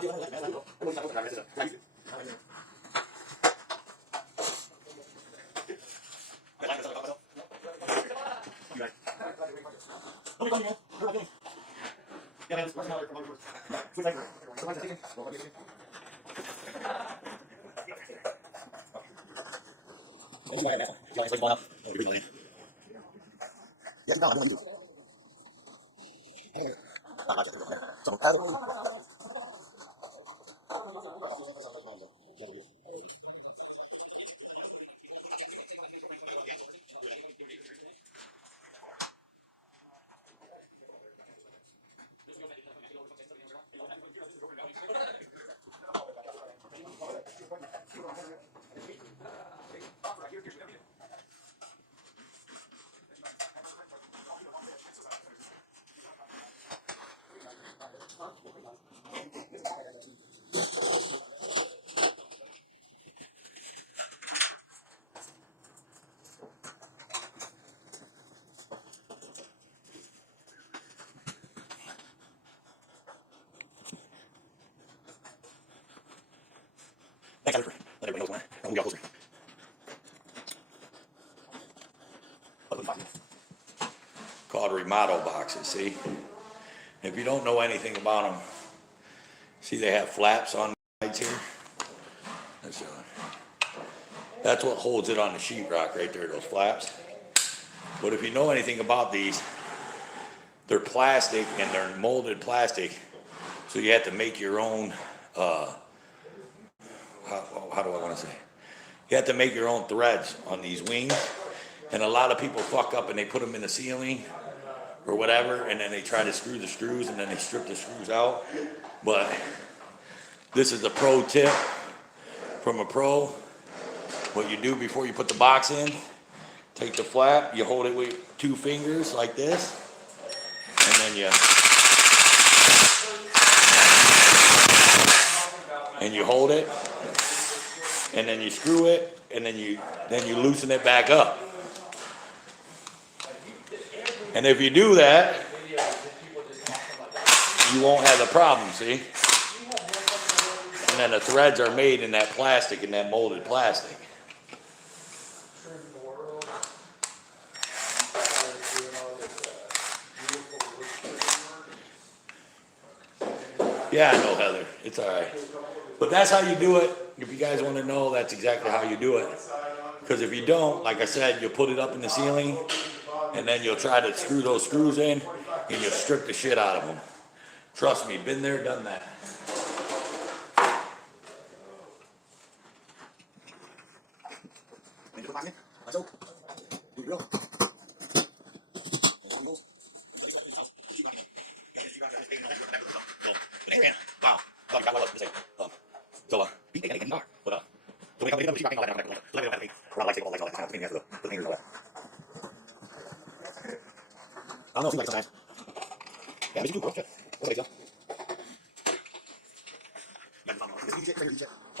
Thanks, Let everybody knows when we got closer. Called remodel boxes, see? If you don't know anything about them, see they have flaps on the sides here? That's what holds it on the sheetrock right there, those flaps. But if you know anything about these, they're plastic and they're molded plastic, so you have to make your own, how do I want to say? You have to make your own threads on these wings, and a lot of people fuck up and they put them in the ceiling or whatever, and then they try to screw the screws and then they strip the screws out. But this is a pro tip from a pro. What you do before you put the box in, take the flap, you hold it with 2 fingers like this, and then you hold it, and then you screw it, and then you loosen it back up. And if you do that, you won't have the problem, see? And then the threads are made in that plastic, in that molded plastic. Yeah, I know, Heather. It's all right. But that's how you do it. If you guys want to know, that's exactly how you do it. Because if you don't, like I said, you'll put it up in the ceiling, and then you'll try to screw those screws in, and you'll strip the shit out of them. Trust me, been there, done that. I don't know, it seems like sometimes. Yeah, but you do, bro. Shit. What's the big deal?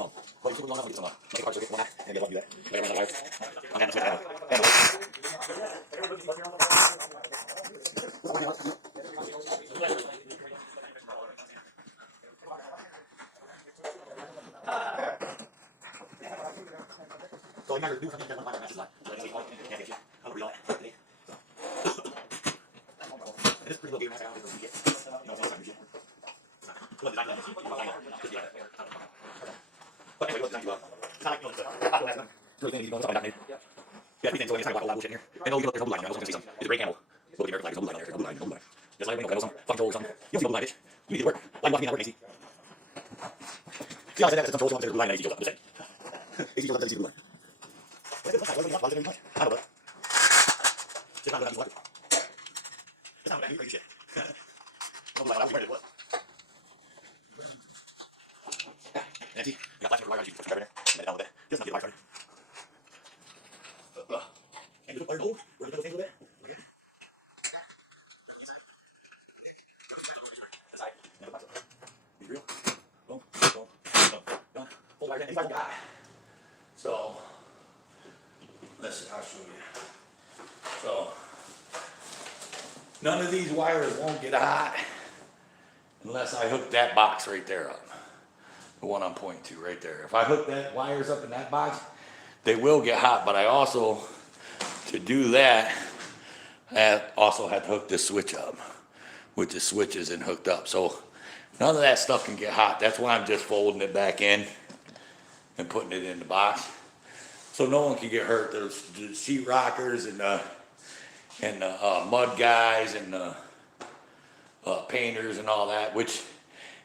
Oh, well, you should long enough to get some, make a hard circuit, one half, and get lucky that. Later on the wires. I'm having to switch so you might do something that one matches like. So it's like, can't get you. I'll read all that today. It is pretty little game right now. You know, it's not shit. But anyway, what's the time? It's not like, you know, it's really things you know, something like that. Yeah, 3 things. So when you talk about all that bullshit in here, and oh, you look, there's no blue line. I was going to say something. It's a great camel. Look at the American flag. There's no blue line there. There's no blue line. There's no blue line. Just like everybody knows, some fucking troll or something. You don't see no blue line, bitch. You need to work. Why you want to be in that work, AC? See how I said that? Because some trolls want to say there's blue line and AC goes up. Just saying. AC goes up, AC blue line. Why is it very much? I don't know. It's not what I use water. It's not what I use shit. No blue line. I was wearing it. What? Nancy, you got plastic wire. You put some driver in there. And then down with it. Just not get the wire started. And you look wire gold. Where the little things over there? Be real. Boom, boom, boom. Done. Hold wire in. So, listen, I'll show you. So, none of these wires won't get hot unless I hook that box right there up. The one I'm pointing to right there. If I hook that wires up in that box, they will get hot, but I also, to do that, I also had to hook this switch up, with the switch isn't hooked up. So none of that stuff can get hot. That's why I'm just folding it back in and putting it in the box. So no one can get hurt. There's the sheet rockers and the mud guys and the painters and all that, which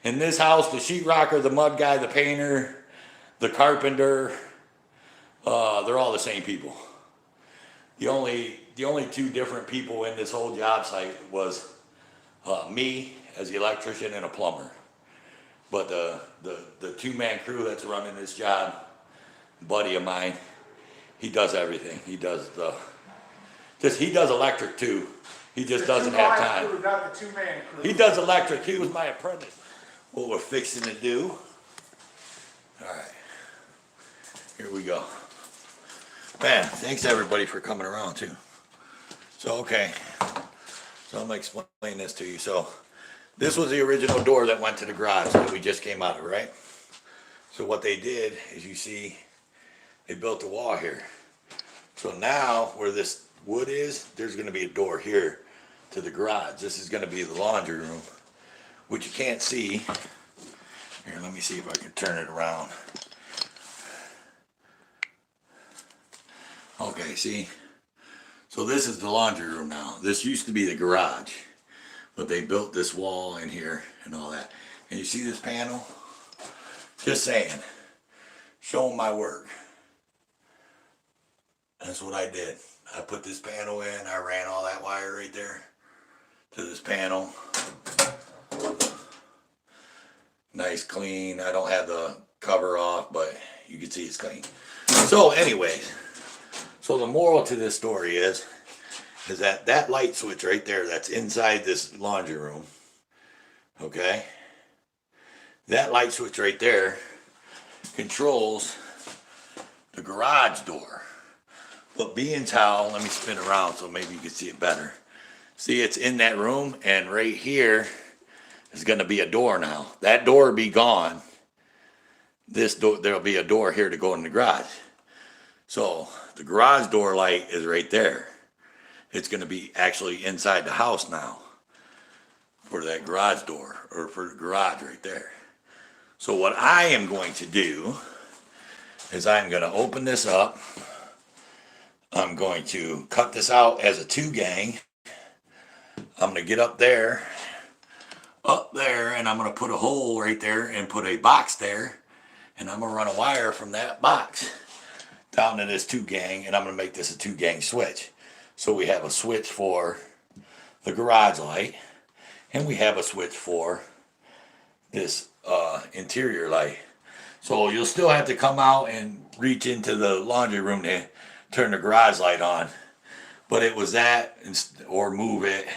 in this house, the sheet rocker, the mud guy, the painter, the carpenter, they're all the same people. The only two different people in this whole job site was me as the electrician and a plumber. But the two-man crew that's running this job, buddy of mine, he does everything. He does he does electric too. He just doesn't have time. Crew, not the two-man crew. He does electric. He was my apprentice. What we're fixing to do. All right. Here we go. Man, thanks everybody for coming around too. So, okay. So I'm going to explain this to you. So this was the original door that went to the garage that we just came out of, right? So what they did is, you see, they built a wall here. So now where this wood is, there's going to be a door here to the garage. This is going to be the laundry room, which you can't see. Here, let me see if I can turn it around. Okay, see? So this is the laundry room now. This used to be the garage, but they built this wall in here and all that. And you see this panel? Just saying, showing my work. That's what I did. I put this panel in, I ran all that wire right there to this panel. Nice, clean. I don't have the cover off, but you can see it's clean. So anyways, so the moral to this story is that light switch right there that's inside this laundry room, okay? That light switch right there controls the garage door. But being how, let me spin around so maybe you can see it better. See, it's in that room, and right here is going to be a door now. That door will be gone. This door, there'll be a door here to go in the garage. So the garage door light is right there. It's going to be actually inside the house now for that garage door, or for the garage right there. So what I am going to do is I'm going to open this up. I'm going to cut this out as a 2-gang. I'm going to get up there, and I'm going to put a hole right there and put a box there. And I'm going to run a wire from that box down to this 2-gang, and I'm going to make this a 2-gang switch. So we have a switch for the garage light, and we have a switch for this interior light. So you'll still have to come out and reach into the laundry room to turn the garage light on. But it was that, or move it,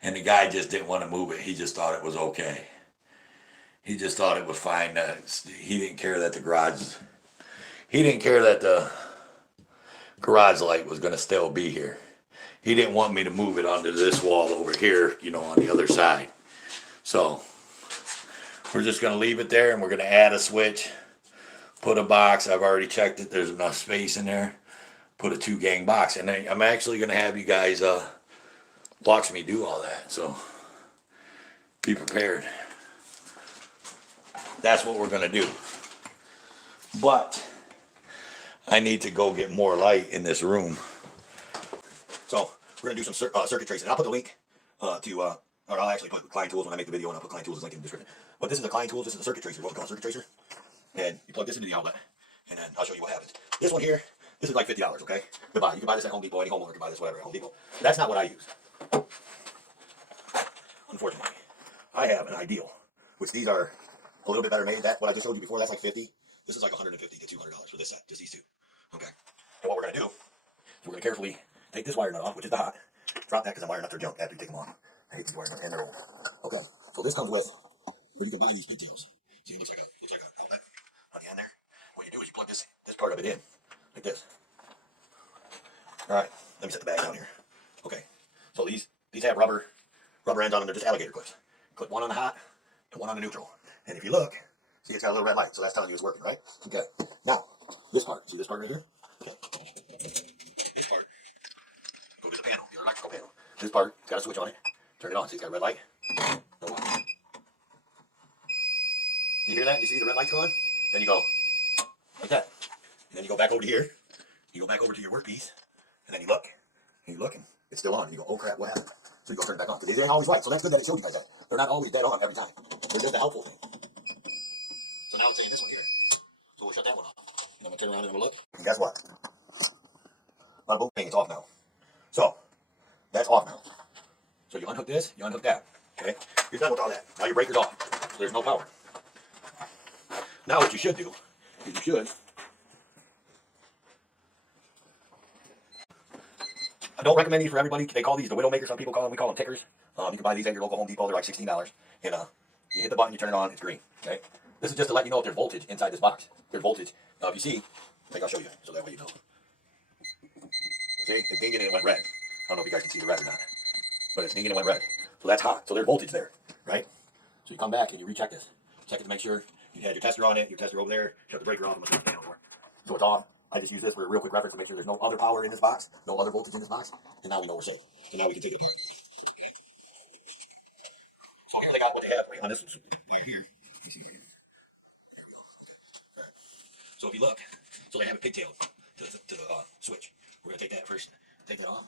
and the guy just didn't want to move it. He just thought it was okay. He just thought it was fine. He didn't care that the garage light was going to still be here. He didn't want me to move it onto this wall over here, you know, on the other side. So we're just going to leave it there, and we're going to add a switch, put a box. I've already checked it. There's enough space in there. Put a 2-gang box. And I'm actually going to have you guys watch me do all that. So be prepared. That's what we're going to do. But I need to go get more light in this room. So we're going to do some circuit tracing. I'll put the link or I'll actually put Klein Tools when I make the video, and I'll put Klein Tools' link in the description. But this is the Klein Tools. This is a circuit tracer. What's it called? Circuit tracer. And you plug this into the outlet, and then I'll show you what happens. This one here, this is like $50, okay? You can buy this at Home Depot. Any homeowner can buy this, whatever, at Home Depot. That's not what I use. Unfortunately, I have an Ideal, which these are a little bit better made. That what I just showed you before, that's like $50. This is like $150 to $200 for this set, just these two. Okay. And what we're gonna do is we're gonna carefully take this wire nut off, which is the hot. Drop that because I'm wiring up their junk after you take them off. I hate these wire nuts, and they're old. Okay. So this comes with, or you can buy these pigtails. See, it looks like an outlet on the end there. What you do is you plug this part of it in, like this. All right. Let me set the bag down here. Okay. So these have rubber ends on them. They're just alligator clips. Clip one on the hot and one on the neutral. And if you look, See, it's got a little red light, so that's telling you it's working, right? Okay. Now, this part. See this part right here? Okay. This part, go to the panel, the electrical panel. This part, it's got a switch on it. Turn it on. See, it's got a red light. No light. You hear that? You see the red light's going? Then you go like that. And then you go back over to here. You go back over to your workpiece, and then you look, and you look, and it's still on. And you go, oh crap, what happened? So you go turn it back on, because these ain't always right. So that's good that it showed you guys that. They're not always dead on every time. They're just a helpful thing. So now it's saying this one here. So we'll shut that one off. And I'm going to turn around and I'm going to look. And guess what? Our boom thing is off now. So, that's off now. So you unhook this, you unhook that. Okay? You're done with all that. Now your breaker's off. So there's no power. Now what you should do is you should. I don't recommend these for everybody. They call these the Widowmaker. Some people call them, we call them tickers. You can buy these at your local Home Depot. They're like $16. And you hit the button, you turn it on, it's green. Okay? This is just to let you know if there's voltage inside this box. There's voltage. Now if you see, I think I'll show you, so that way you know. See, it's dinging and it went red. I don't know if you guys can see the red or not. But it's dinging and it went red. So that's hot. So there's voltage there, right? So you come back and you recheck this. Check it to make sure you had your tester on it, your tester over there, shut the breaker off, and what's the panel for. So it's off. I just use this for a real quick reference to make sure there's no other power in this box, no other voltage in this box, and now we know we're safe. So now we can take it. So here they got what they have on this one right here. So if you look, so they have a pigtail to the switch. We're going to take that first, take that off.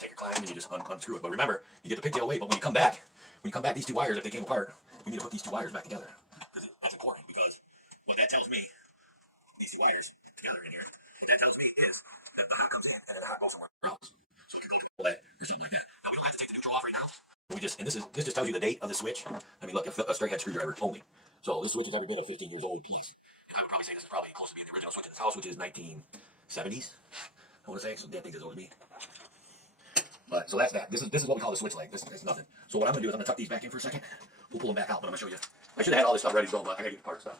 Take your clamp and you just unscrew it. But remember, you get the pigtail away, but when you come back, these two wires, if they came apart, we need to put these two wires back together. That's important, because what that tells me, these two wires together in here, what that tells me is that the hot comes in and then the hot goes somewhere else. So you're running or something like that. Now we don't have to take the neutral off right now. This just tells you the date of the switch. I mean, look, a straight head screwdriver only. So this switch is every bit of 15 years old piece. And I would probably say this is probably close to being the original switch in this house, which is 1970s. I want to say, so that thing's as old as me. But so that's that. This is what we call the switch leg. This is nothing. So what I'm gonna do is I'm gonna tuck these back in for a second. We'll pull them back out, but I'm gonna show you. I should have had all this stuff ready to go, but I gotta get the part stuff.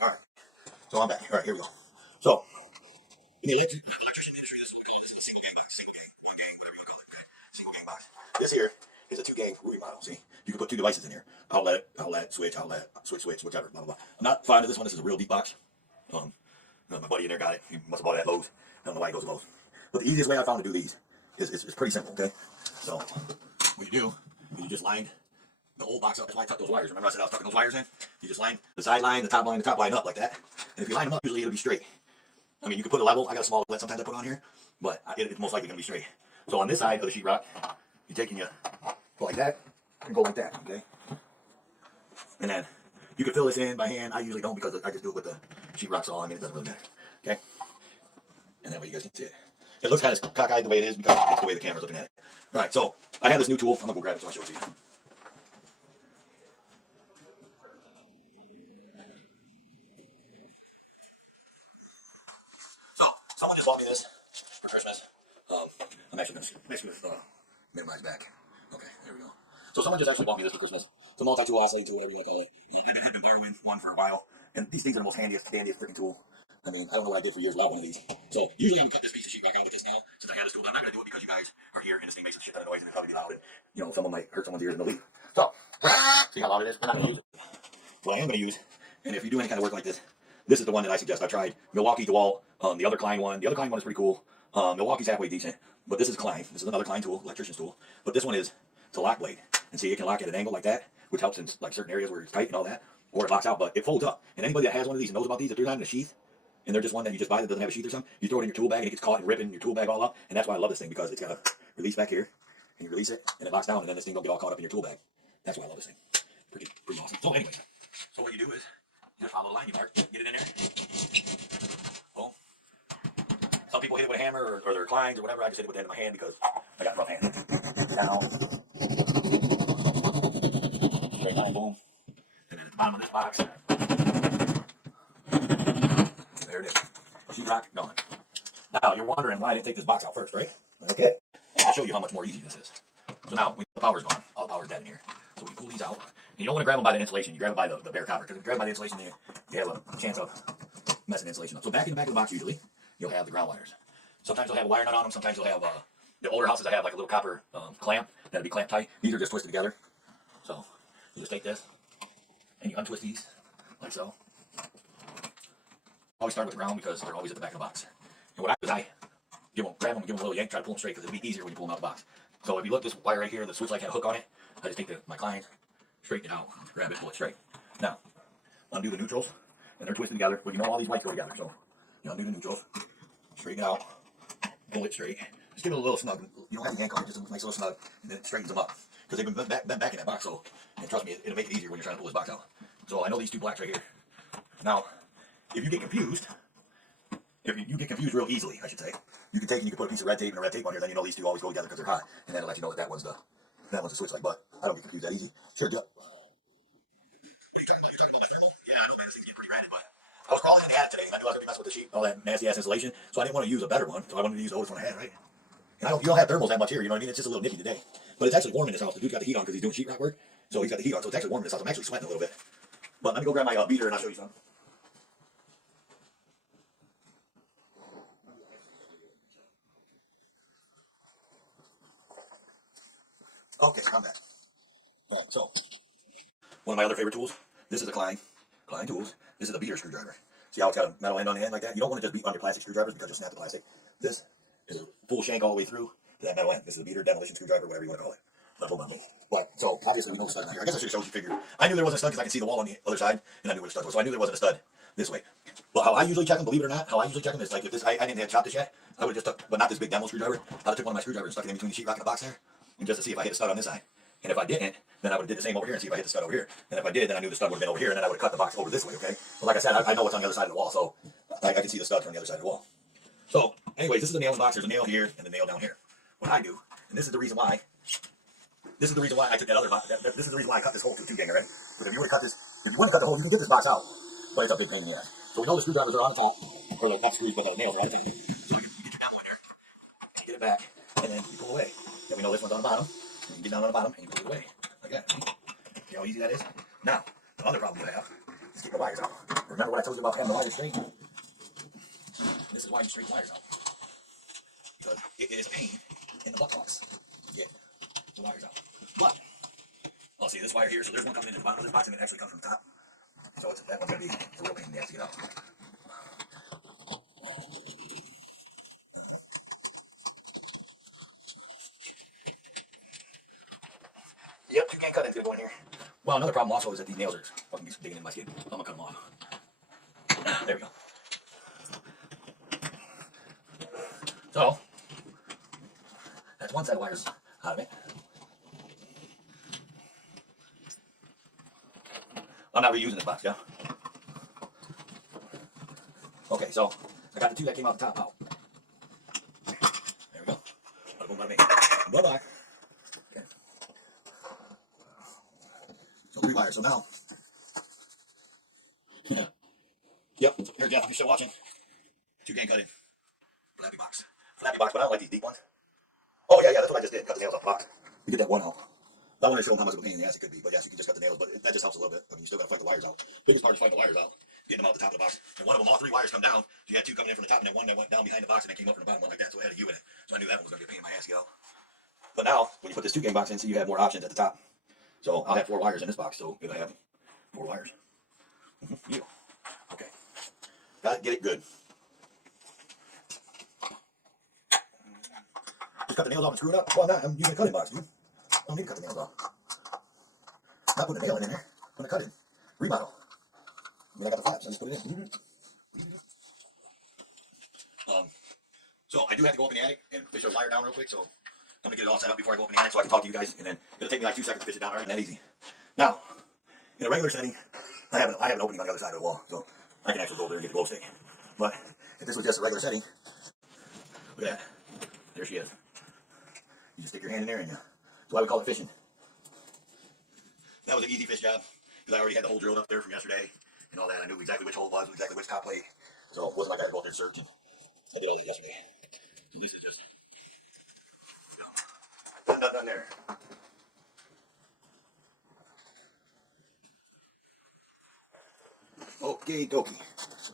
All right. So I'm back. All right, here we go. So in the electrician industry, this is what we call this single gang box, one gang, whatever you want to call it. Single gang box. This here is a 2-gang Ruby model. See, you can put 2 devices in here. Outlet, switch, whichever. Blah blah blah. I'm not fond of this one. This is a real deep box. My buddy in there got it. He must have bought it at Lowe's. I don't know why he goes to Lowe's. But the easiest way I found to do these is pretty simple. Okay, so what you do is you just line the old box up. That's why I tuck those wires. Remember I said I was tucking those wires in? You just line the side line, the top line up like that. And if you line them up, usually it'll be straight. I mean, you can put a level. I got a small level sometimes I put on here, but it's most likely going to be straight. So on this side of the sheetrock, you take and you go like that and go like that, okay? And then you can fill this in by hand. I usually don't, because I just do it with the sheetrock saw. I mean, it doesn't really matter, okay? And that way you guys can see it. It looks kind of cockeyed the way it is because it's the way the camera's looking at it. All right, so I have this new tool. I'm going to go grab it so I'll show it to you. Someone just bought me this for Christmas. I'm actually gonna minimize back. Okay, there we go. So someone just actually bought me this for Christmas. It's a multi-tool oscillating tool, whatever you want to call it. I've been borrowing one for a while, and these things are the most dandiest freaking tool. I mean, I don't know what I did for years without one of these. So usually I'm gonna cut this piece of sheetrock out with this now, since I had this tool. But I'm not gonna do it because you guys are here and this thing makes a shit ton of noise and it'll probably be loud, and someone might hurt someone's ears and they'll leave. So see how loud it is? I'm not gonna use it. What I am gonna use, and if you do any kind of work like this is the one that I suggest. I tried Milwaukee DeWalt, the other Klein one. The other Klein one is pretty cool. Milwaukee's halfway decent, but this is Klein. This is another Klein tool, electrician's tool. But this one is, it's a lock blade. And see, it can lock at an angle like that, which helps in like certain areas where it's tight and all that, or it locks out, but it folds up. And anybody that has one of these and knows about these, if they're not in a sheath, and they're just one that you just buy that doesn't have a sheath or something, you throw it in your tool bag and it gets caught and ripping your tool bag all up. And that's why I love this thing, because it's got a release back here, and you release it, and it locks down, and then this thing don't get all caught up in your tool bag. That's why I love this thing. Pretty awesome. So anyways, so what you do is, you just follow the line you mark, get it in there. Boom. Some people hit it with a hammer or their Kleins or whatever. I just hit it with the end of my hand because I got rough hands. Down. Straight line, boom. And then at the bottom of this box, there it is. Sheetrock gone. Now you're wondering why I didn't take this box out first, right? Okay. I'll show you how much more easy this is. So now, when the power's gone, all the power's dead in here. So we pull these out. And you don't want to grab them by the insulation. You grab it by the bare copper. Because if you grab by the insulation, you have a chance of messing the insulation up. So back in the back of the box, usually, you'll have the ground wires. Sometimes they'll have a wire nut on them. Sometimes they'll have, the older houses that have like a little copper clamp that'll be clamped tight. These are just twisted together. So you just take this and you untwist these like so. Always start with the ground because they're always at the back of the box. And what I do is I grab them, give them a little yank, try to pull them straight because it'll be easier when you pull them out of the box. So if you look, this wire right here, the switch light had a hook on it. I just take my client, straighten it out, grab it, pull it straight. Now, undo the neutrals, and they're twisted together. Well, you know all these lights go together, so you undo the neutrals, straighten it out, pull it straight. Just give it a little snug. You don't have to yank on it, just a nice little snug, and then it straightens them up. Because they've been bent back in that box, so, and trust me, it'll make it easier when you're trying to pull this box out. So I know these two blacks right here. Now, if you get confused real easily, I should say, you can take and you can put a piece of red tape and a red tape on here, then you know these two always go together because they're hot, and that'll let you know that one's the switch light. But I don't get confused that easy. Sure, Joe. What are you talking about? You're talking about my thermal? Yeah, I know, man. This thing's getting pretty ratted, but I was crawling in the attic today, and I knew I was going to be messing with the sheet, all that nasty ass insulation, so I didn't want to use a better one, so I wanted to use the oldest one I had, right? And you don't have thermals that much here, you know what I mean? It's just a little nippy today. But it's actually warm in this house. The dude's got the heat on because he's doing sheetrock work, so he's got the heat on, so it's actually warm in this house. I'm actually sweating a little bit. But let me go grab my beater and I'll show you something. Okay, I'm back. So, one of my other favorite tools, this is a Klein tools. This is a beater screwdriver. See how it's got a metal end on the end like that? You don't want to just beat on your plastic screwdrivers because you'll snap the plastic. This is a full shank all the way through to that metal end. This is a beater demolition screwdriver, whatever you want to call it. But, so, obviously we know the stud here. I guess I should have showed you figure. I knew there wasn't a stud because I could see the wall on the other side, and I knew where the stud was. So I knew there wasn't a stud this way. Well, how I usually check them, believe it or not, how I usually check them is like if this, I didn't have chopped this yet, I would have just took, but not this big demo screwdriver, I would have took one of my screwdrivers and stuck it in between the sheetrock and the box there, and just to see if I hit a stud on this side. And if I didn't, then I would have did the same over here and see if I hit the stud over here. And if I did, then I knew the stud would have been over here, and then I would have cut the box over this way, okay? But like I said, I know what's on the other side of the wall, so I can see the stud from the other side of the wall. So, anyways, this is the nail in the box. There's a nail here and the nail down here. What I do, and this is the reason why I took that other box. This is the reason why I cut this hole through the two ganger, right? But if you were to cut the hole, you can get this box out. But it's a big pain in the ass. So we know the screwdrivers are on the top, or the not screws, but the nails are on the top. So you get your down there, get it back, and then you pull away. Then we know this one's on the bottom. And you get down on the bottom and you pull it away. Like that. See how easy that is? Now, the other problem you have is get the wires out. Remember what I told you about having the wires straight? This is why you straighten wires out. Because it is a pain in the butt box to get the wires out. But, I'll see this wire here, so there's one coming in at the bottom of this box and it actually comes from the top. So that one's going to be a real pain in the ass to get out. Yep, you can't cut into going here. Well, another problem also is that these nails are fucking digging in my skin. I'm going to cut them off. There we go. So, that's one set of wires out of it. I'm not reusing this box, yeah? Okay, so I got the two that came out the top out. There we go. Bada boom, bada bing. Bye-bye. Okay. So 3 wires. So now. Yep. Here, Jeff, if you're still watching. 2 gang cutting. Flappy box. Flappy box, but I don't like these deep ones. Oh, yeah, that's what I just did. Cut the nails off the box. You get that one out. I want to show them how much of a pain in the ass it could be, but yes, you can just cut the nails, but that just helps a little bit. I mean, you still got to fight the wires out. Biggest part is fight the wires out, getting them out the top of the box. And one of them, all 3 wires come down. So you had 2 coming in from the top, and then one that went down behind the box, and then came up from the bottom, one like that. So it had a U in it. So I knew that one was going to be a pain in my ass to get out. But now, when you put this 2 gang box in, see, you have more options at the top. So I'll have 4 wires in this box, so it'll have 4 wires. Yeah. Okay. Got to get it good. Just cut the nails off and screw it up. Well, I'm using a cutting box, dude. I don't need to cut the nails off. Not putting a nail in there. I'm going to cut it. Remodel. I mean, I got the flaps. I just put it in. So I do have to go up in the attic and fish a wire down real quick. So I'm going to get it all set up before I go up in the attic so I can talk to you guys. And then it'll take me like 2 seconds to fish it down. All right, that easy. Now, in a regular setting, I have an opening on the other side of the wall. So I can actually go there and get the glow stick. But if this was just a regular setting, look at that. There she is. You just stick your hand in there and that's why we call it fishing. That was an easy fish job because I already had the hole drilled up there from yesterday and all that. I knew exactly which hole it was, exactly which top plate. So it wasn't like I had to go out there and search. And I did all that yesterday. So this is just. done there. Okay, dokie.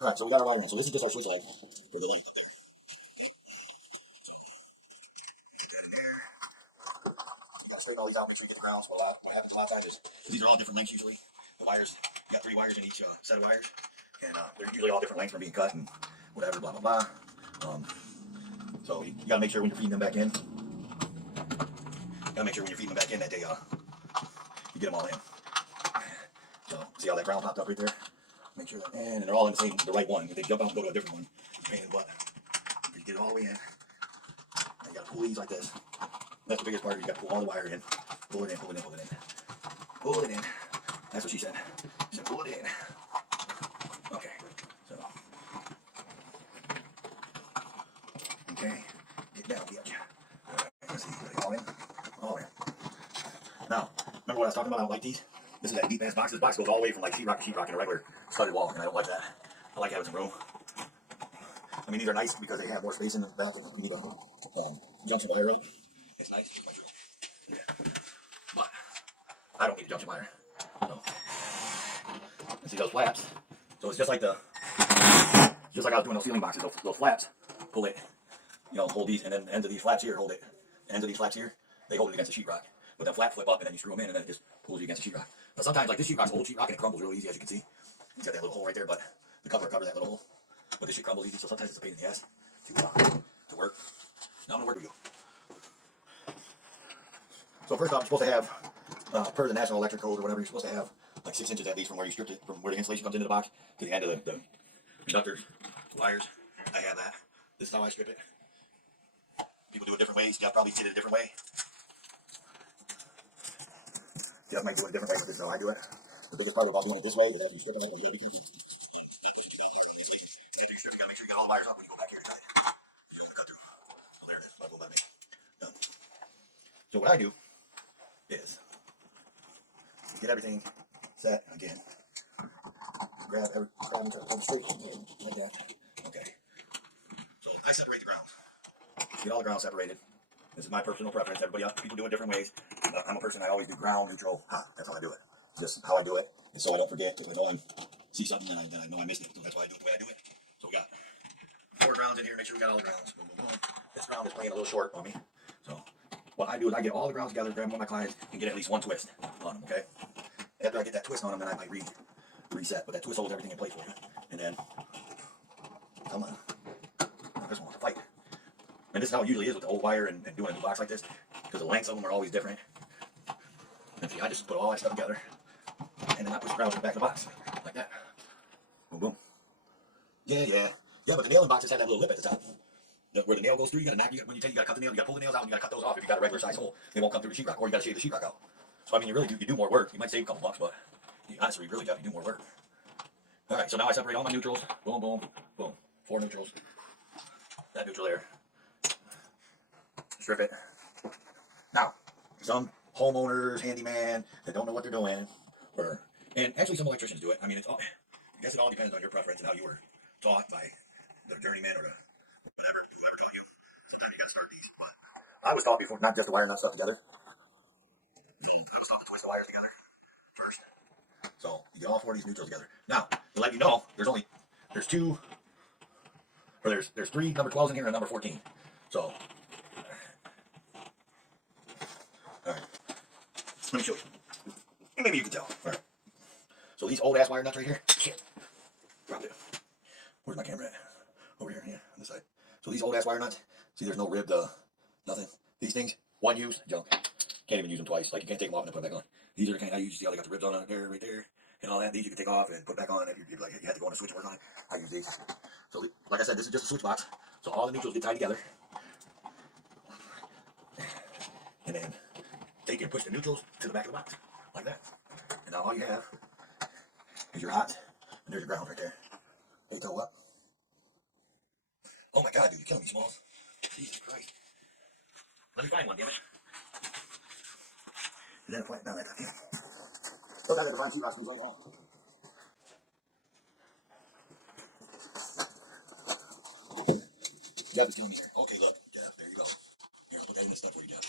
Alright, so we got our line in. So this is just our switch head for the light. Gotta straighten all these out, make sure you get the grounds. What happens a lot of times is these are all different lengths usually. The wires, you got 3 wires in each set of wires, and they're usually all different lengths from being cut and whatever, blah blah blah. So you gotta make sure when you're feeding them back in, that they you get them all in. So see how that ground popped up right there? Make sure that, and they're all in the right one. If they jump out and go to a different one, pain in the butt. You get it all the way in. And you gotta pull these like this. That's the biggest part. You gotta pull all the wire in. Pull it in, pull it in, pull it in. Pull it in. That's what she said. She said, pull it in. Okay. So. Okay. Get down, bitch. Let's see. All in. All in. Now, remember what I was talking about? I don't like these. This is that deep ass box. This box goes all the way from like sheetrock to sheetrock in a regular studded wall, and I don't like that. I like having some room. I mean, these are nice because they have more space in the back. And you need a junction wire, right? It's nice. Yeah. But I don't need a junction wire. So. And see those flaps? So it's just like I was doing those ceiling boxes. Those flaps pull it, hold these, and then the ends of these flaps here hold it. The ends of these flaps here, they hold it against the sheetrock. But that flap flip up, and then you screw them in, and then it just pulls you against the sheetrock. But sometimes, like this sheetrock's old sheetrock, and it crumbles real easy, as you can see. It's got that little hole right there, but the cover covers that little hole. But this shit crumbles easy, so sometimes it's a pain in the ass to work. Now I'm gonna work with you. So first off, you're supposed to have, per the National Electric Code or whatever, you're supposed to have like 6 inches at least from where you stripped it, from where the insulation comes into the box to the end of the conductors, wires. I have that. This is how I strip it. People do it different ways. Y'all probably did it a different way. Y'all might do it a different way, but this is how I do it. The biggest part about doing it this way is after you strip it up and get everything. After you strip, you gotta make sure you get all the wires up when you go back here and cut it. You cut through. Oh, there it is. Let me. Done. So what I do is get everything set again. Grab them to pull straight in like that. Okay. So I separate the grounds. Get all the grounds separated. This is my personal preference. Everybody else, people do it different ways. I'm a person, I always do ground, neutral, hot. That's how I do it. Just how I do it. And so I don't forget. If I know I see something, then I know I missed it. So that's why I do it the way I do it. So we got 4 grounds in here. Make sure we got all the grounds. Boom, boom, boom. This ground is playing a little short on me. So what I do is I get all the grounds together, grab them with my clients, and get at least 1 twist on them, okay? After I get that twist on them, then I might reset. But that twist holds everything in place for you. And then, come on. Now this one wants to fight. And this is how it usually is with the old wire and doing a new box like this, because the lengths of them are always different. And see, I just put all that stuff together, and then I push the grounds in the back of the box, like that. Boom, boom. Yeah, but the nailing boxes have that little lip at the top. Where the nail goes through, you gotta cut the nail, you gotta pull the nails out, and you gotta cut those off if you got a regular size hole. They won't come through the sheetrock, or you gotta shave the sheetrock out. So I mean, you do more work. You might save a couple bucks, but honestly, you really gotta do more work. Alright, so now I separate all my neutrals. Boom, boom, boom. 4 neutrals. That neutral there. Strip it. Now, some homeowners, handyman, that don't know what they're doing, and actually some electricians do it. I mean, I guess it all depends on your preference and how you were taught by the journeyman or whoever taught you. Sometimes you gotta start these. But I was taught before, not just to wire nut stuff together. I was taught to twist the wires together first. So you get all 4 of these neutrals together. Now, to let you know, there's 3 number 12s in here and a number 14. So, alright. Let me show you. Maybe you can tell. Alright. So these old ass wire nuts right here. Shit. Dropped it. Where's my camera at? Over here, yeah, on this side. So these old ass wire nuts, see there's no ribbed, nothing. These things, 1 use, junk. Can't even use them twice. Like you can't take them off and put them back on. These are the kind I use. See how they got the ribs on it there, right there, and all that. These you can take off and put back on if you had to go on a switch and work on it. I use these. So like I said, this is just a switch box. So all the neutrals get tied together. And then take and push the neutrals to the back of the box. Like that. And now all you have is your hot, and there's your ground right there. Hey, toe up. Oh my god, dude, you're killing me, Smalls. Jesus Christ. Let me find one, damn it. And then a plant down that here. Look, I had to find 2 rock screws right now. Jeff is killing me here. Okay, look, Jeff, there you go. Here, I'll put that in this stuff for you, Jeff.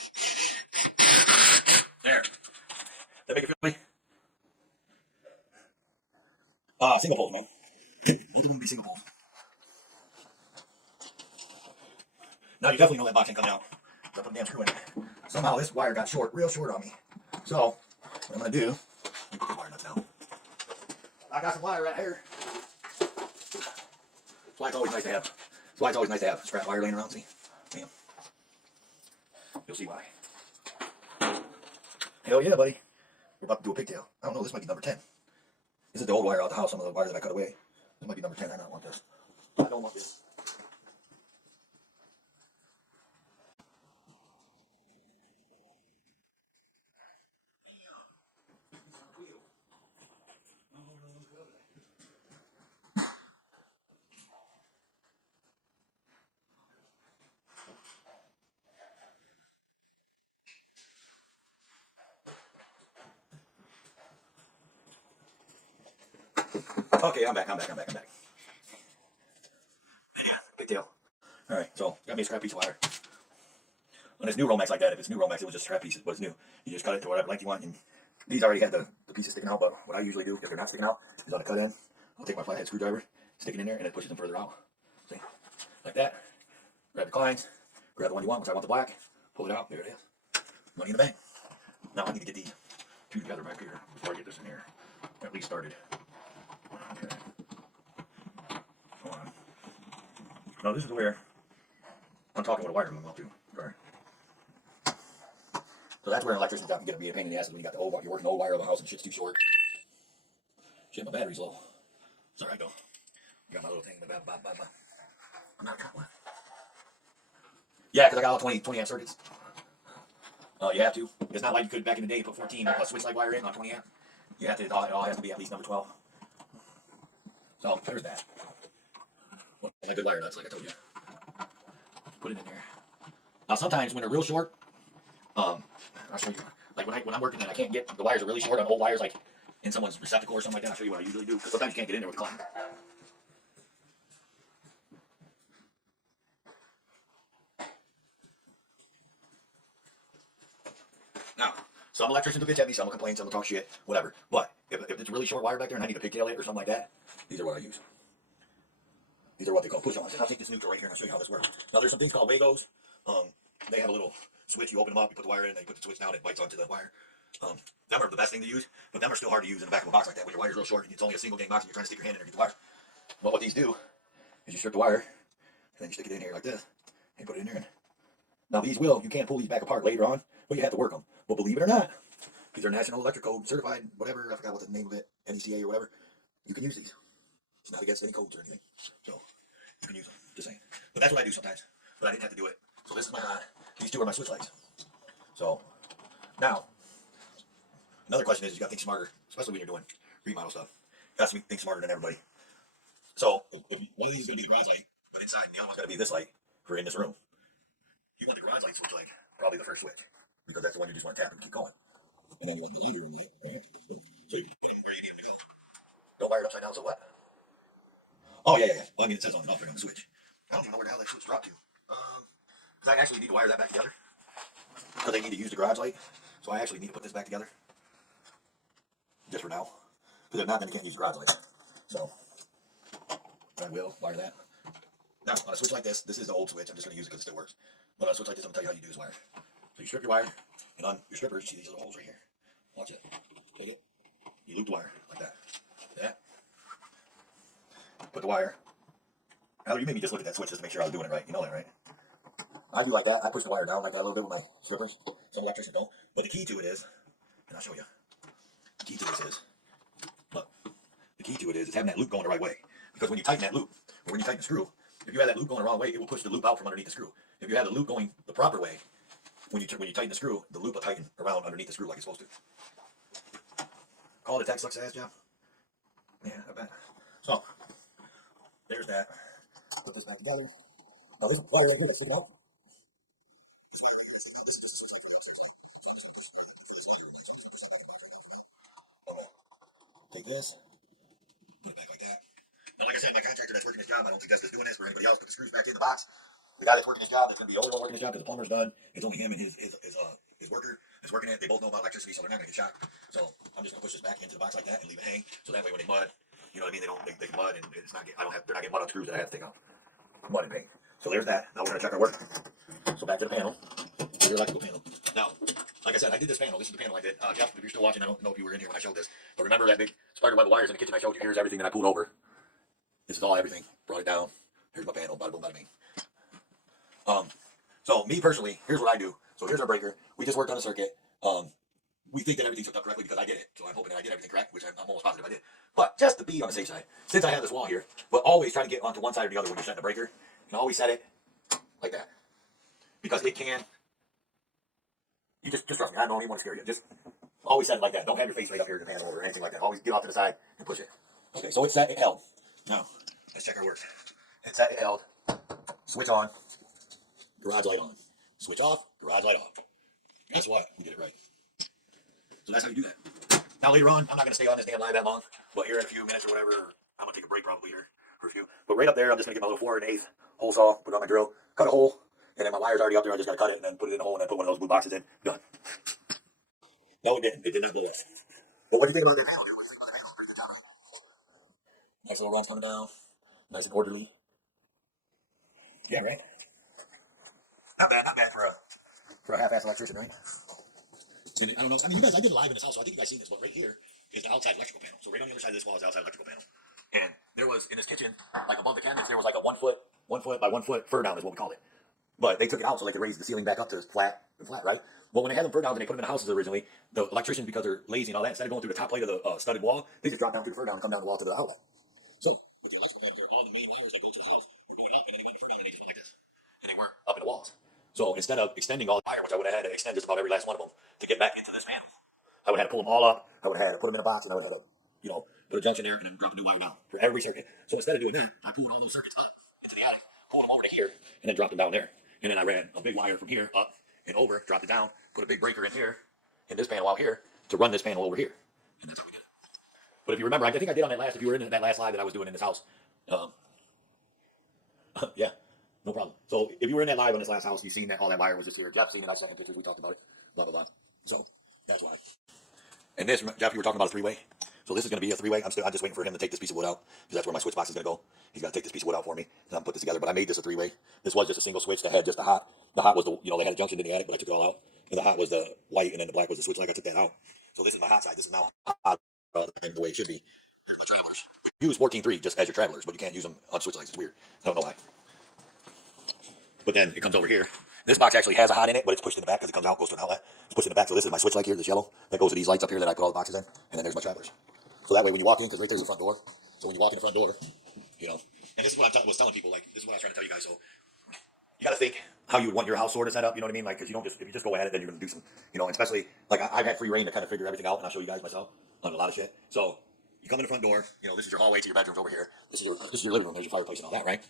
That make you feel me? Single poles, man. Both of them be single poles. Now you definitely know that box ain't coming out. I put a damn screw in it. Somehow this wire got short, real short on me. So, what I'm gonna do, let me put the wire nuts down. I got some wire right here. That's why it's always nice to have. That's why it's always nice to have scrap wire laying around. See, bam. You'll see why. Hell yeah, buddy. We're about to do a pigtail. I don't know. This might be number 10. This is the old wire out the house. Some of the wire that I cut away. This might be number 10. I don't want this. I don't want this. Okay, I'm back. Pigtail. Alright, so got me a scrap piece of wire. When it's new Romex like that, if it's new Romex, it was just scrap pieces, but it's new. You just cut it to whatever length you want, and these already had the pieces sticking out, but what I usually do, if they're not sticking out, is on the cut end, I'll take my flathead screwdriver, stick it in there, and it pushes them further out. See? Like that. Grab the clines, grab the one you want, which I want the black, pull it out, there it is. Money in the bank. Now I need to get these two together back here before I get this in here. At least started. Okay. Hold on. Now this is where I'm talking with a wire going up to. Sorry. So that's where an electrician's got to be a pain in the ass when you got the old, you're working the old wire of the house and shit's too short. Shit, my battery's low. It's alright though. Got my little thing in the back. I'm not got one. Yeah, because I got all 20 amp circuits. You have to. It's not like you could back in the day put 14 switch like wire in on 20 amp. You have to. It all has to be at least number 12. So there's that. Well, a good wire nuts, like I told you. Put it in there. Now sometimes when they're real short, I'll show you. Like when I'm working and I can't get the wires are really short on old wires, like in someone's receptacle or something like that. I'll show you what I usually do because sometimes you can't get in there with the climb. Now, some electricians will bitch at me, some will complain, some will talk shit, whatever. But if it's a really short wire back there and I need to pigtail it or something like that, these are what I use. These are what they call push-ons. I'll take this neutral right here and I'll show you how this works. Now there's some things called Wagos. They have a little switch. You open them up, you put the wire in, and you put the switch down, it bites onto the wire. Them are the best thing to use, but them are still hard to use in the back of a box like that when your wire's real short and it's only a single gang box and you're trying to stick your hand in there to get the wire. But what these do is you strip the wire and then you stick it in here like this and put it in there. Now these you can't pull these back apart later on, but you have to work them. But believe it or not, these are National Electric Code certified, whatever, I forgot what the name of it, NECA or whatever. You can use these. It's not against any codes or anything. So you can use them, just saying. But that's what I do sometimes. But I didn't have to do it. So this is my these two are my switch lights. So now another question is you gotta think smarter, especially when you're doing remodel stuff. You gotta think smarter than everybody. So if one of these is gonna be the garage light, but inside the other one's gotta be this light for in this room. You want the garage light switch like probably the first switch. Because that's the one you just want to tap and keep going. And then you want the laundry room light, right? So you put them where you need them to go. Don't wire it upside down, so what? Oh yeah. Well, I mean it says on and off right on the switch. I don't even know where the hell that switch dropped to. Because I actually need to wire that back together. Because I need to use the garage light. So I actually need to put this back together. Just for now. Because if not, then you can't use the garage light. So I will wire that. Now, on a switch like this is the old switch. I'm just going to use it because it still works. But on a switch like this, I'm going to tell you how you do this wire. So you strip your wire, and on your strippers, you see these little holes right here. Watch it. Take it. You loop the wire like that. That. Put the wire. Now, you made me just look at that switch just to make sure I was doing it right. You know that, right? I do like that. I push the wire down like that a little bit with my strippers. Some electricians don't. But the key to it is, and I'll show you. The key to this is, look. The key to it is having that loop going the right way. Because when you tighten that loop, or when you tighten the screw, if you have that loop going the wrong way, it will push the loop out from underneath the screw. If you have the loop going the proper way, when you tighten the screw, the loop will tighten around underneath the screw like it's supposed to. Call it a tech success job. Yeah, I bet. So, there's that. Put this back together. Now this wire right here that's sticking out. This is like the opposite side. So I'm just going to push it for this laundry room. So I'm just going to push that back in the box right now for now. Okay. Take this. Put it back like that. Now, like I said, my contractor that's working his job, I don't think that's just doing this for anybody else. Put the screws back in the box. The guy that's working his job, that's going to be over working his job because the plumber's done. It's only him and his worker. that's working it. They both know about electricity, so they're not gonna get shocked. So I'm just gonna push this back into the box like that and leave it hang. So that way when they mud, you know what I mean, they mud and it's not get, they're not getting mud on screws that I have to take off. Mud and paint. So there's that. Now we're gonna check our work. So back to the panel. Here's your electrical panel. Now, like I said, I did this panel. This is the panel I did. Jeff, if you're still watching, I don't know if you were in here when I showed this, but remember that big spider web wires in the kitchen I showed you? Here's everything that I pulled over. This is all everything. Brought it down. Here's my panel. Bada boom, bada bing. So me personally, here's what I do. So here's our breaker. We just worked on a circuit. We think that everything's hooked up correctly because I did it. So I'm hoping that I did everything correct, which I'm almost positive I did. But just to be on the safe side, since I have this wall here, but always try to get onto one side or the other when you're setting the breaker. And always set it like that. Because it can, you just trust me, I don't even want to scare you. Just always set it like that. Don't have your face right up here in the panel or anything like that. Always get off to the side and push it. Okay, so it's set, it held. Now, let's check our work. It's set, it held. Switch on, garage light on. Switch off, garage light off. Guess what? We did it right. So that's how you do that. Now later on, I'm not going to stay on this damn live that long, but here in a few minutes or whatever, I'm going to take a break probably here for a few. But right up there, I'm just going to get my little 4 1/8 hole saw, put it on my drill, cut a hole, and then my wire's already up there. I just got to cut it and then put it in a hole and then put one of those blue boxes in. Done. No, it didn't. It did not blow that. But what do you think about that? Nice little runs coming down, nice and orderly. Yeah, right. Not bad for a half-ass electrician, right? And I don't know. I mean, you guys, I did it live in this house, so I think you guys seen this. But right here is the outside electrical panel. So right on the other side of this wall is the outside electrical panel. And there was in this kitchen, like above the cabinets, there was like a 1 foot by 1 foot fur down is what we called it. But they took it out so they could raise the ceiling back up to flat, right? Well, when they had them fur downs and they put them in the houses originally, the electricians, because they're lazy and all that, instead of going through the top plate of the studded wall, they just drop down through the fur down and come down the wall to the outlet. So with the electrical panel here, all the main wires that go to the house were going up, and then they went to fur down and they just went like this, and they weren't up in the walls. So instead of extending all the wire, which I would have had to extend just about every last one of them to get back into this panel, I would have had to pull them all up. I would have had to put them in a box, and I would have had to, put a junction there and then drop a new wire down for every circuit. So instead of doing that, I pulled all those circuits up into the attic, pulled them over to here, and then dropped them down there. And then I ran a big wire from here up and over, dropped it down, put a big breaker in here, in this panel out here, to run this panel over here. And that's how we did it. But if you remember, I think I did on that last, if you were in that last live that I was doing in this house. Um, yeah, no problem. So if you were in that live on this last house, you've seen that all that wire was just here. Jeff seen it, I sent him pictures, we talked about it, blah, blah, blah. So that's why. And this, Jeff, you were talking about a 3-way. So this is going to be a 3-way. I'm just waiting for him to take this piece of wood out because that's where my switch box is going to go. He's going to take this piece of wood out for me and I'm put this together. But I made this a 3-way. This was just a single switch that had just the hot. The hot was the, they had a junction in the attic, but I took it all out. And the hot was the white, and then the black was the switch. Like I took that out. So this is my hot side. This is now hot, and the way it should be. Use 14.3 just as your travelers, but you can't use them on switch lights. It's weird. I don't know why. But then it comes over here. This box actually has a hot in it, but it's pushed in the back because it comes out, goes to an outlet. It's pushed in the back. So this is my switch light here, this yellow. That goes to these lights up here that I put all the boxes in. And then there's my travelers. So that way when you walk in, because right there's the front door. So when you walk in the front door, and this is what I was telling people, like, this is what I was trying to tell you guys. So you got to think how you would want your house sort of set up, you know what I mean? Like, because you don't just, if you just go at it, then you're going to do some, and especially, like, I've had free reign to kind of figure everything out, and I'll show you guys myself on a lot of shit. So you come in the front door, this is your hallway to your bedrooms over here. This is your living room. There's your fireplace and all that, right?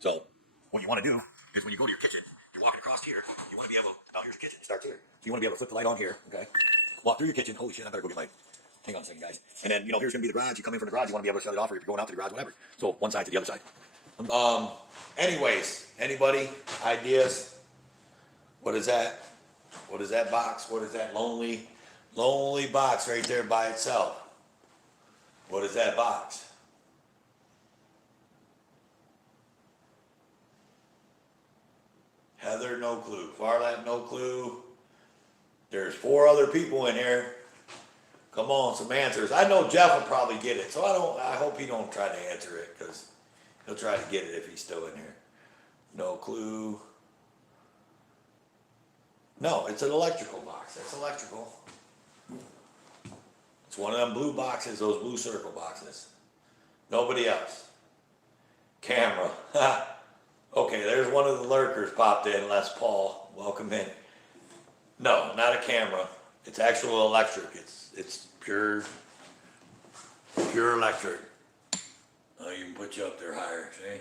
So what you want to do is when you go to your kitchen, you're walking across here, you want to be able, now here's your kitchen, it starts here. So you want to be able to flip the light on here, okay? Walk through your kitchen. Holy shit, I better go get my, hang on a second, guys. And then, here's going to be the garage. You come in from the garage, you want to be able to shut it off, or if you're going out to the garage, whatever. So one side to the other side. Anyways, anybody, ideas? What is that? What is that box? What is that lonely box right there by itself? What is that box? Heather, no clue. Farlap, no clue. There's 4 other people in here. Come on, some answers. I know Jeff will probably get it, so I hope he don't try to answer it, because he'll try to get it if he's still in here. No clue. No, it's an electrical box. That's electrical. It's one of them blue boxes, those blue circle boxes. Nobody else. Camera. Okay, there's one of the lurkers popped in, Les Paul. Welcome in. No, not a camera. It's actual electric. It's pure electric. Oh, you can put you up there higher, see?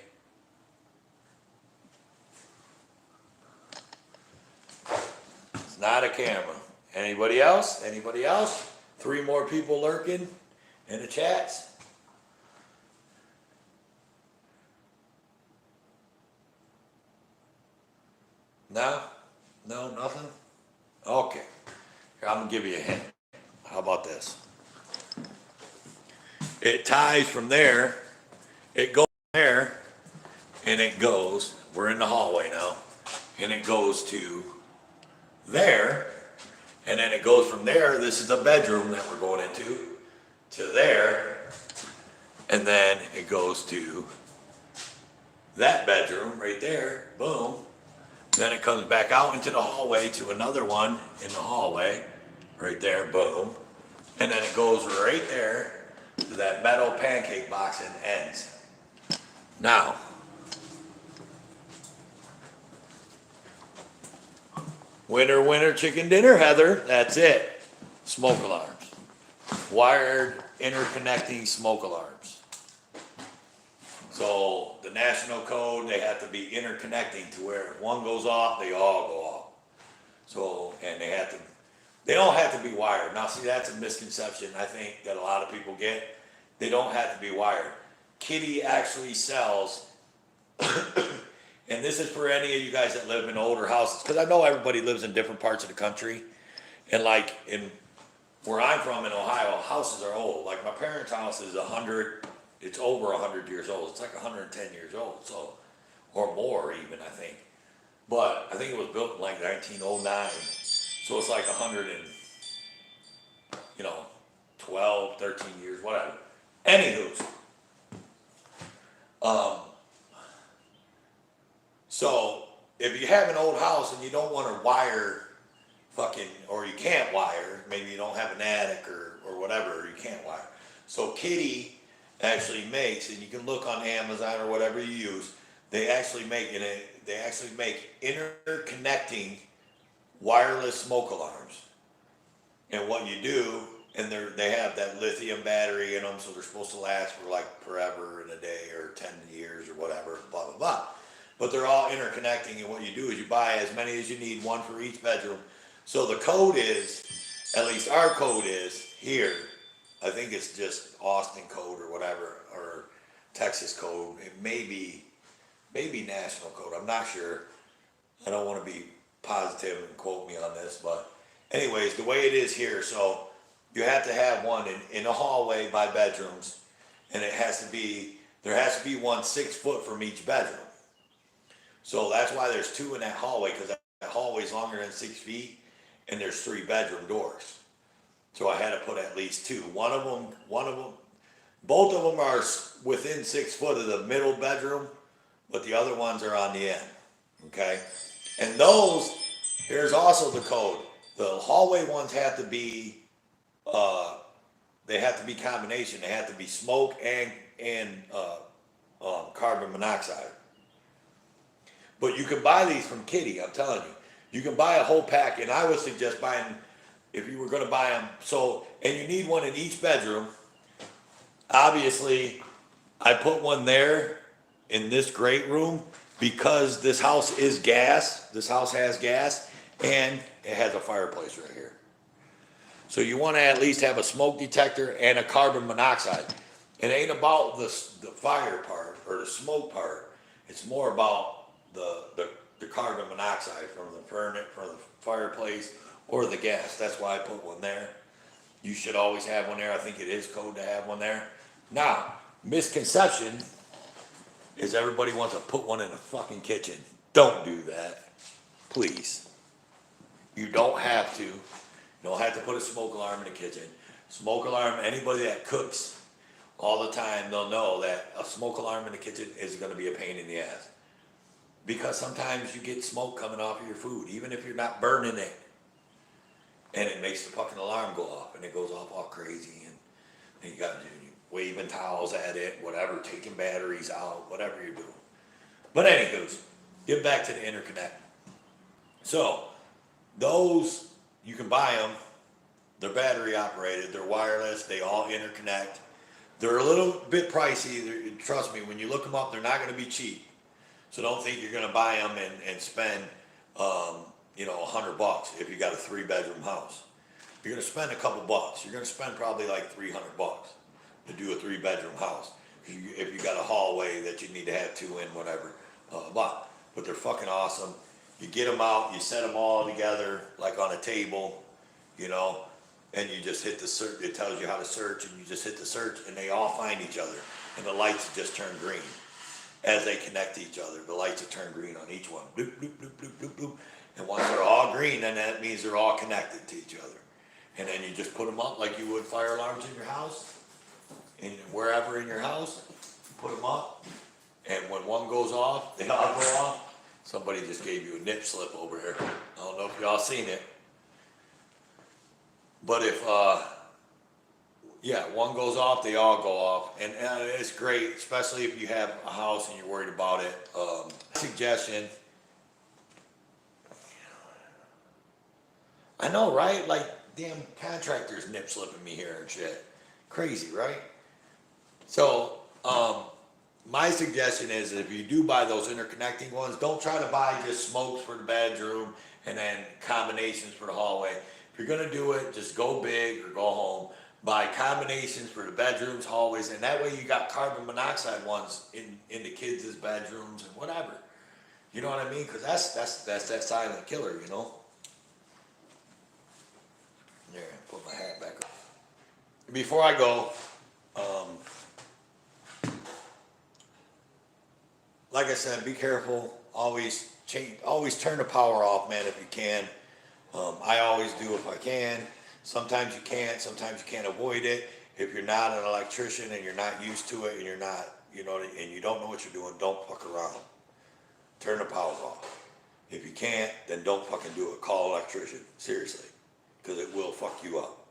It's not a camera. Anybody else? Anybody else? 3 more people lurking in the chats. No? No, nothing? Okay. Here, I'm gonna give you a hint. How about this? It ties from there, it goes there, and it goes, we're in the hallway now, and it goes to there, and then it goes from there, this is the bedroom that we're going into, to there, and then it goes to that bedroom right there, boom. Then it comes back out into the hallway to another one in the hallway, right there, boom. And then it goes right there to that metal pancake box and ends. Now, winner, winner, chicken dinner, Heather, that's it. Smoke alarms. Wired interconnecting smoke alarms. So the national code, they have to be interconnecting to where if one goes off, they all go off. So, and they don't have to be wired. Now see, that's a misconception I think that a lot of people get. They don't have to be wired. Kitty actually sells, and this is for any of you guys that live in older houses, because I know everybody lives in different parts of the country. And like in where I'm from in Ohio, houses are old. Like my parents' house is 100, it's over 100 years old. It's like 110 years old, so, or more even, I think. But I think it was built in like 1909, so it's like 100 and, 12, 13 years, whatever. Anywho, so if you have an old house and you don't want to wire or you can't wire, maybe you don't have an attic or whatever, or you can't wire. So Kitty actually makes, and you can look on Amazon or whatever you use, they actually make interconnecting wireless smoke alarms. And what you do, and they have that lithium battery in them, so they're supposed to last for like forever and a day or 10 years or whatever, blah, blah, blah. But they're all interconnecting, and what you do is you buy as many as you need, one for each bedroom. So the code is, at least our code is here, I think it's just Austin code or whatever, or Texas code. It may be national code, I'm not sure. I don't want to be positive and quote me on this, but anyways, the way it is here, so you have to have one in the hallway by bedrooms, and there has to be one 6 foot from each bedroom. So that's why there's 2 in that hallway, because that hallway's longer than 6 feet, and there's 3 bedroom doors. So I had to put at least 2. Both of them are within 6 foot of the middle bedroom, but the other ones are on the end, okay? And those, here's also the code. The hallway ones have to be, they have to be combination. They have to be smoke and carbon monoxide. But you can buy these from Kitty, I'm telling you. You can buy a whole pack, and I would suggest buying, if you were gonna buy them, and you need one in each bedroom. Obviously, I put one there in this great room because this house is gas. This house has gas, and it has a fireplace right here. So you wanna at least have a smoke detector and a carbon monoxide. It ain't about the fire part or the smoke part. It's more about the carbon monoxide from the fireplace or the gas. That's why I put one there. You should always have one there. I think it is code to have one there. Now, misconception is everybody wants to put one in the fucking kitchen. Don't do that, please. You don't have to. You don't have to put a smoke alarm in the kitchen. Smoke alarm, anybody that cooks all the time, they'll know that a smoke alarm in the kitchen is gonna be a pain in the ass. Because sometimes you get smoke coming off of your food, even if you're not burning it. And it makes the fucking alarm go off, and it goes off all crazy, and you got waving towels at it, whatever, taking batteries out, whatever you're doing. But anywho, get back to the interconnect. So, those, you can buy them, they're battery operated, they're wireless, they all interconnect. They're a little bit pricey, trust me, when you look them up, they're not gonna be cheap. So don't think you're gonna buy them and spend, $100 if you got a 3-bedroom house. You're gonna spend a couple bucks. You're gonna spend probably like $300 to do a 3-bedroom house. If you got a hallway that you need to have 2 in, whatever, but they're fucking awesome. You get them out, you set them all together like on a table, you know, and you just hit the search, it tells you how to search, and you just hit the search, and they all find each other, and the lights just turn green. As they connect to each other, the lights will turn green on each one, bloop, bloop, bloop, bloop, bloop, bloop. And once they're all green, then that means they're all connected to each other. And then you just put them up like you would fire alarms in your house, and wherever in your house, put them up, and when one goes off, they all go off. Somebody just gave you a nip slip over here. I don't know if y'all seen it. But if, yeah, one goes off, they all go off. And it's great, especially if you have a house and you're worried about it. Suggestion. I know, right? Like, damn contractors nip slipping me here and shit. Crazy, right? So, my suggestion is if you do buy those interconnecting ones, don't try to buy just smokes for the bedroom and then combinations for the hallway. If you're gonna do it, just go big or go home. Buy combinations for the bedrooms, hallways, and that way you got carbon monoxide ones in the kids' bedrooms and whatever. You know what I mean? Because that's that silent killer, you know? There, put my hat back on. Before I go, like I said, be careful. Always turn the power off, man, if you can. I always do if I can. Sometimes you can't. Sometimes you can't avoid it. If you're not an electrician and you're not used to it and you're not, you know, and you don't know what you're doing, don't fuck around. Turn the power off. If you can't, then don't fucking do it. Call an electrician, seriously, because it will fuck you up.